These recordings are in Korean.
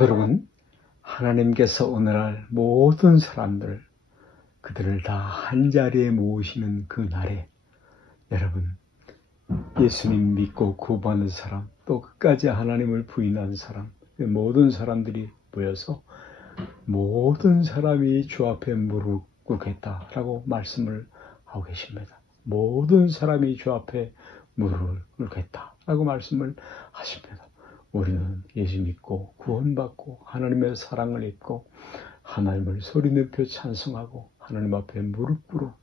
성도 여러분, 하나님께서 오늘날 모든 사람들, 그들을 다 한자리에 모으시는 그 날에 여러분, 예수님 믿고 구원받는 사람, 또 끝까지 하나님을 부인한 사람, 모든 사람들이 모여서 모든 사람이 주 앞에 무릎 꿇겠다라고 말씀을 하고 계십니다. 모든 사람이 주 앞에 무릎을 꿇겠다라고 말씀을 하십니다. 우리는 예수 믿고 구원받고 하나님의 사랑을 입고 하나님을 소리 높여 찬송하고 하나님 앞에 무릎 꿇어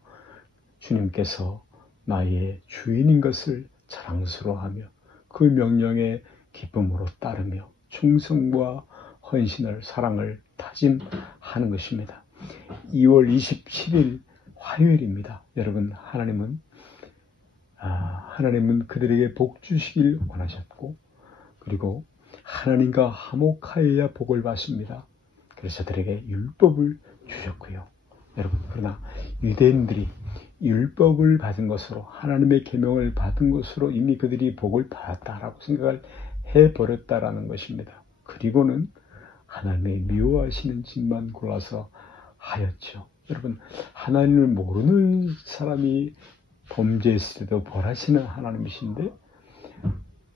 주님께서 나의 주인인 것을 자랑스러워하며 그 명령에 기쁨으로 따르며 충성과 헌신을 사랑을 다짐하는 것입니다. 2월 27일 화요일입니다. 여러분, 하나님은 그들에게 복 주시길 원하셨고 그리고 하나님과 화목하여야 복을 받습니다. 그래서 그들에게 율법을 주셨고요. 여러분, 그러나 유대인들이 율법을 받은 것으로 하나님의 계명을 받은 것으로 이미 그들이 복을 받았다라고 생각을 해버렸다라는 것입니다. 그리고는 하나님의 미워하시는 짓만 골라서 하였죠. 여러분, 하나님을 모르는 사람이 범죄했을 때도 벌하시는 하나님이신데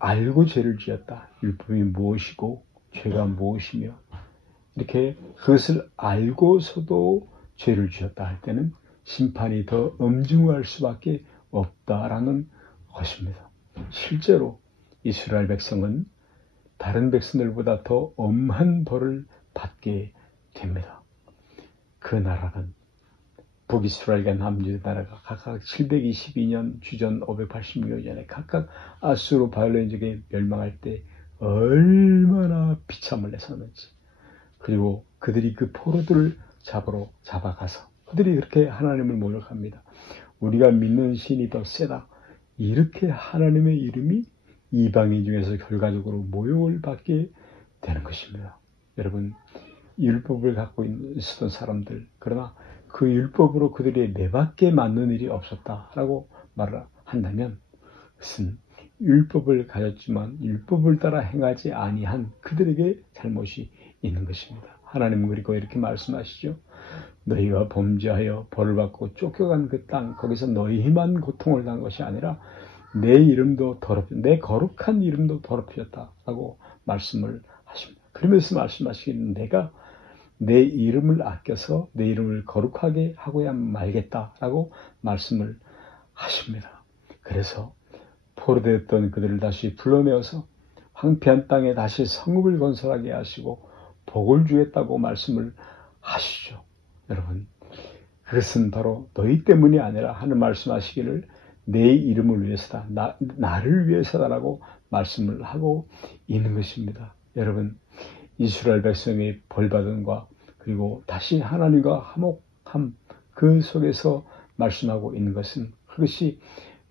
알고 죄를 지었다. 율법이 무엇이고 죄가 무엇이며 이렇게 그것을 알고서도 죄를 지었다 할 때는 심판이 더 엄중할 수밖에 없다라는 것입니다. 실제로 이스라엘 백성은 다른 백성들보다 더 엄한 벌을 받게 됩니다. 그 나라는 북이스라엘과 남유다 나라가 각각 722년 주전 586년에 각각 아수르 바벨론족에 멸망할 때 얼마나 비참을 내었는지, 그리고 그들이 그 포로들을 잡아가서 그들이 그렇게 하나님을 모욕합니다. 우리가 믿는 신이 더 세다, 이렇게 하나님의 이름이 이방인 중에서 결과적으로 모욕을 받게 되는 것입니다. 여러분, 율법을 갖고 있었던 사람들, 그러나 그 율법으로 그들이 매받게 맞는 일이 없었다라고 말을 한다면 그것은 율법을 가졌지만 율법을 따라 행하지 아니한 그들에게 잘못이 있는 것입니다. 하나님은 그리고 이렇게 말씀하시죠. 너희가 범죄하여 벌을 받고 쫓겨간 그 땅, 거기서 너희만 고통을 당한 것이 아니라 내 이름도 내 거룩한 이름도 더럽혀졌다라고 말씀을 하십니다. 그러면서 말씀하시기는 내가 내 이름을 아껴서 내 이름을 거룩하게 하고야 말겠다라고 말씀을 하십니다. 그래서 포로되었던 그들을 다시 불러내어서 황폐한 땅에 다시 성읍을 건설하게 하시고 복을 주겠다고 말씀을 하시죠. 여러분, 그것은 바로 너희 때문이 아니라 하는 말씀하시기를 내 이름을 위해서다, 나를 위해서다라고 말씀을 하고 있는 것입니다. 여러분, 이스라엘 백성이 벌받음과 그리고 다시 하나님과 화목함, 그 속에서 말씀하고 있는 것은 그것이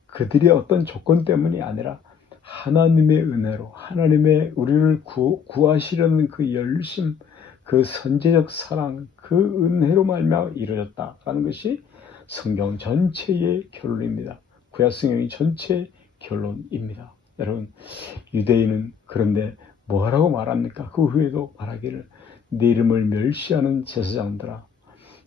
그들의 어떤 조건 때문이 아니라 하나님의 은혜로, 하나님의 우리를 구하시려는 그 열심, 그 선제적 사랑, 그 은혜로 말미암아 이루어졌다라는 것이 성경 전체의 결론입니다. 구약 성경의 전체 결론입니다. 여러분, 유대인은 그런데 뭐라고 말합니까? 그 후에도 말하기를 내 이름을 멸시하는 제사장들아,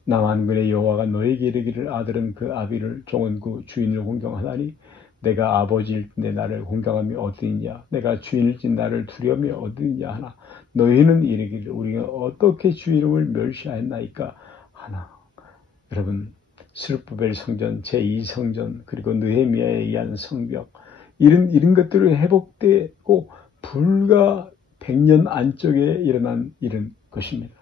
나 만군의 여호와가 너에게 이르기를 아들은 그 아비를 종은 그 주인을 공경하나니 내가 아버지일 때 나를 공경함이 어디있냐, 내가 주인일지 나를 두려움이 어디있냐 하나 너희는 이르기를 우리가 어떻게 주 이름을 멸시하였나이까 하나. 여러분, 스룹바벨 성전, 제2성전, 그리고 느헤미야에 의한 성벽, 이런 것들이 회복되고 불과 100년 안쪽에 일어난 이런 것입니다.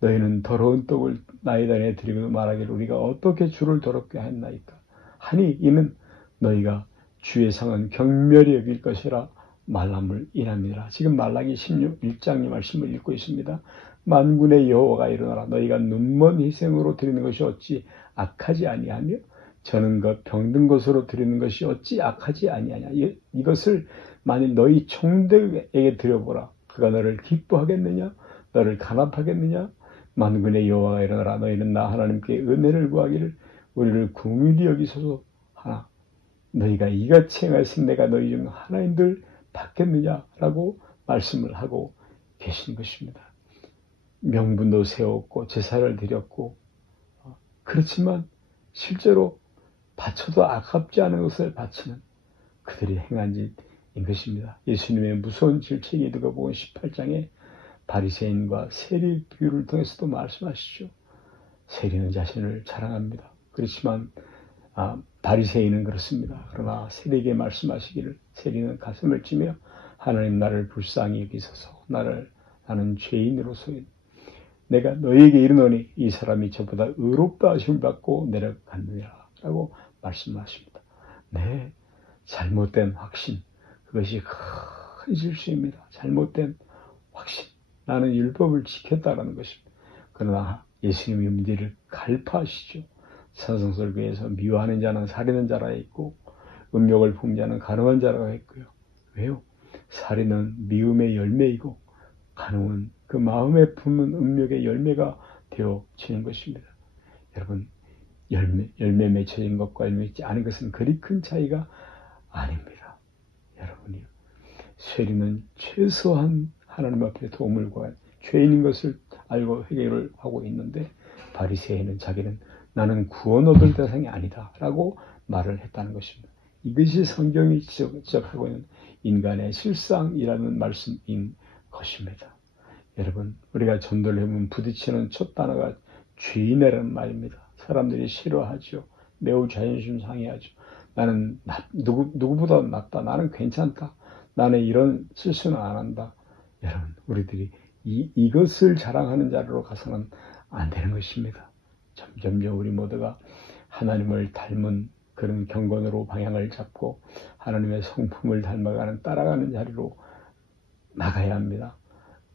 너희는 더러운 떡을 나의 단에 드리고 말하기를 우리가 어떻게 주를 더럽게 했나이까 하니 이는 너희가 주의 상은 경멸히 여길 것이라 말함을 인함이라. 지금 말라기 16장의 말씀을 읽고 있습니다. 만군의 여호와가 일어나라. 너희가 눈먼 희생으로 드리는 것이 어찌 악하지 아니하며 저는 것 병든 것으로 드리는 것이 어찌 악하지 아니하냐. 이것을 만일 너희 총대에게 드려보라. 그가 너를 기뻐하겠느냐, 너를 간합하겠느냐. 만군의 여호와가 일어나라. 너희는 나 하나님께 은혜를 구하기를 우리를 긍휼히 여기소서 하나. 너희가 이같이 행하였으면 내가 너희 중 하나님들 받겠느냐라고 말씀을 하고 계신 것입니다. 명분도 세웠고 제사를 드렸고 그렇지만 실제로 바쳐도 아깝지 않은 것을 바치는 그들이 행한 짓인 것입니다. 예수님의 무서운 질책이 누가복음 18장에 바리새인과 세리 비유를 통해서도 말씀하시죠. 세리는 자신을 자랑합니다. 그렇지만 바리새인은 그렇습니다. 그러나 세리에게 말씀하시기를 세리는 가슴을 찌며 하나님 나를 불쌍히 여기소서 나는 죄인으로서 내가 너희에게 이르노니 이 사람이 저보다 의롭다 하심을 받고 내려갔느니라 라고 말씀하십니다. 네, 잘못된 확신 그것이 큰 실수입니다. 잘못된 확신 나는 율법을 지켰다라는 것입니다. 그러나 예수님이 우리를 갈파하시죠. 산성설교에서 미워하는 자는 살인한 자라 했고 음욕을 품는 자는 간음한 자라고 했고요. 왜요? 살인은 미움의 열매이고 간음은 그 마음에 품은 음욕의 열매가 되어지는 것입니다. 여러분 열매 맺혀진 것과 열매 맺지 않은 것은 그리 큰 차이가 아닙니다. 여러분이 세리는 최소한 하나님 앞에 도움을 구한 죄인인 것을 알고 회개를 하고 있는데 바리새인은 자기는 나는 구원 얻을 대상이 아니다 라고 말을 했다는 것입니다. 이것이 성경이 지적하고 있는 인간의 실상이라는 말씀인 것입니다. 여러분 우리가 전도를 해보면 부딪히는 첫 단어가 죄인이라는 말입니다. 사람들이 싫어하죠. 매우 자존심 상해하죠. 나는 누구보다 낫다. 나는 괜찮다. 나는 이런 실수는 안 한다. 여러분 우리들이 이것을 자랑하는 자리로 가서는 안 되는 것입니다. 점점 우리 모두가 하나님을 닮은 그런 경건으로 방향을 잡고 하나님의 성품을 닮아가는 따라가는 자리로 나가야 합니다.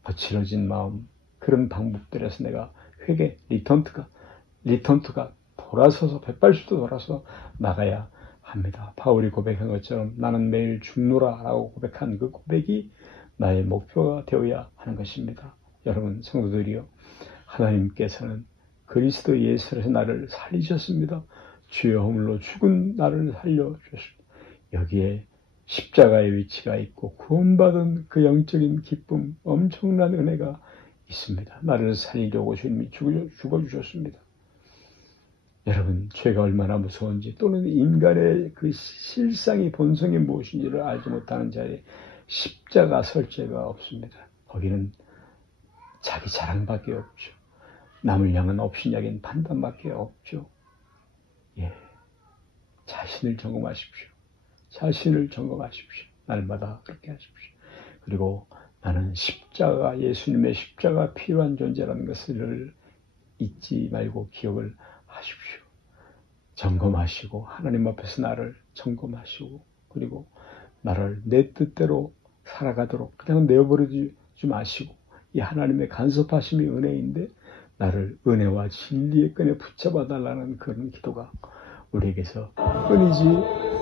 거칠어진 마음 그런 방법들에서 내가 회개 리턴트가 돌아서서 180도 돌아서 나가야 합니다. 바울이 고백한 것처럼 나는 매일 죽노라 라고 고백한 그 고백이 나의 목표가 되어야 하는 것입니다. 여러분 성도들이요 하나님께서는 그리스도 예수에서 나를 살리셨습니다. 주의 허물로 죽은 나를 살려주셨습니다. 여기에 십자가의 위치가 있고 구원받은 그 영적인 기쁨 엄청난 은혜가 있습니다. 나를 살리려고 주님이 죽어주셨습니다. 여러분 죄가 얼마나 무서운지 또는 인간의 그 실상이 본성이 무엇인지를 알지 못하는 자에 십자가 설제가 없습니다. 거기는 자기 자랑밖에 없죠. 남을 향한 업신여긴 판단밖에 없죠. 예, 자신을 점검하십시오. 날마다 그렇게 하십시오. 그리고 나는 예수님의 십자가 필요한 존재라는 것을 잊지 말고 기억을 하십시오. 점검하시고 하나님 앞에서 나를 점검하시고 그리고 나를 내 뜻대로 살아가도록 그냥 내어버리지 마시고 이 하나님의 간섭하심이 은혜인데 나를 은혜와 진리의 끈에 붙잡아 달라는 그런 기도가 우리에게서 끊이지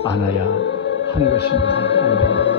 않아야 하는 것입니다.